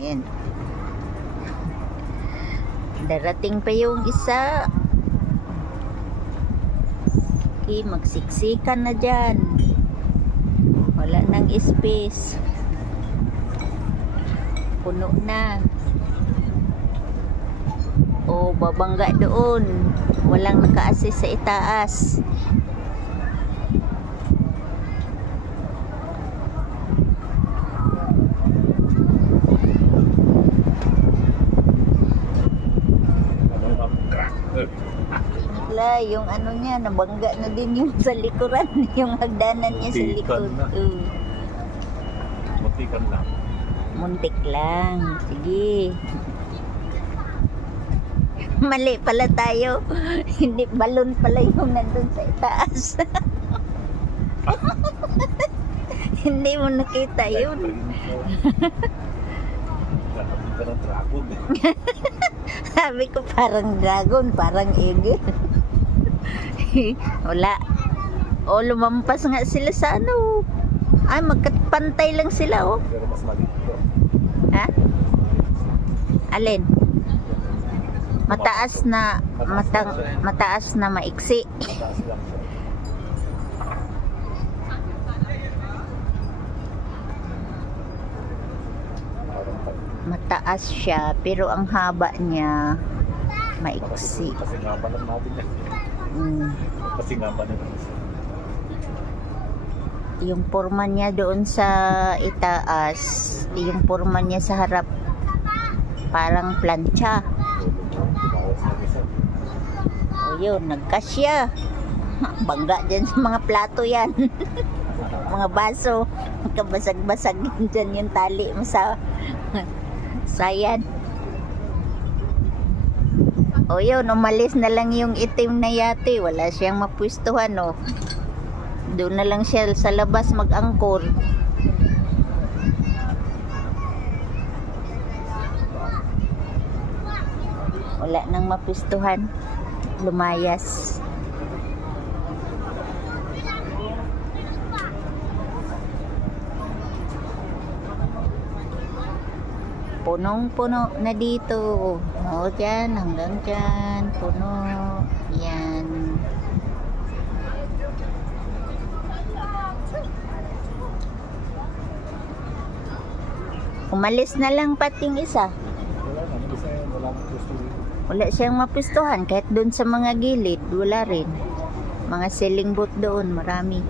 Yan. Darating pa yung isa. Okay, magsiksikan na dyan. Wala nang space. Puno na. O babangga doon. Walang naka-assist sa itaas. Yung ano niya, nabangga na din yung sa likuran, yung hagdanan niya sa likod. Muntikan lang. Muntik lang. Sige. Mali pala tayo. Hindi, balon pala yung nandun sa itaas. Hindi mo nakita yun. Ka ng dragon. Sabi ko parang dragon, parang eagle. Wala. O lumampas nga sila sa ano. Ay, magkapantay lang sila, oh. Pero mas malito. Ha? Alin? Mataas na mataas na maiksi. Mataas lang siya. Mataas siya, pero ang haba niya maiksi. Kasi nga ba lang natin yan. Kasi nga ba natin siya. Yung forma niya doon sa itaas, yung forma niya sa harap parang plancha. O yun, nagkasya. Bangga dyan sa mga plato yan. Mga baso. Kabasag-basag dyan yung tali mo sa sayan. O yun, umalis na lang yung itim na yate. Wala siyang mapwistuhan, o. Doon na lang siya sa labas mag-angkor. Wala nang mapwistuhan. Lumayas. Punong-puno na dito. O, dyan, hanggang dyan. Puno. Yan. Umalis na lang pating isa. Wala siyang mapistuhan. Kahit doon sa mga gilid, wala rin. Mga ceiling boot doon, marami.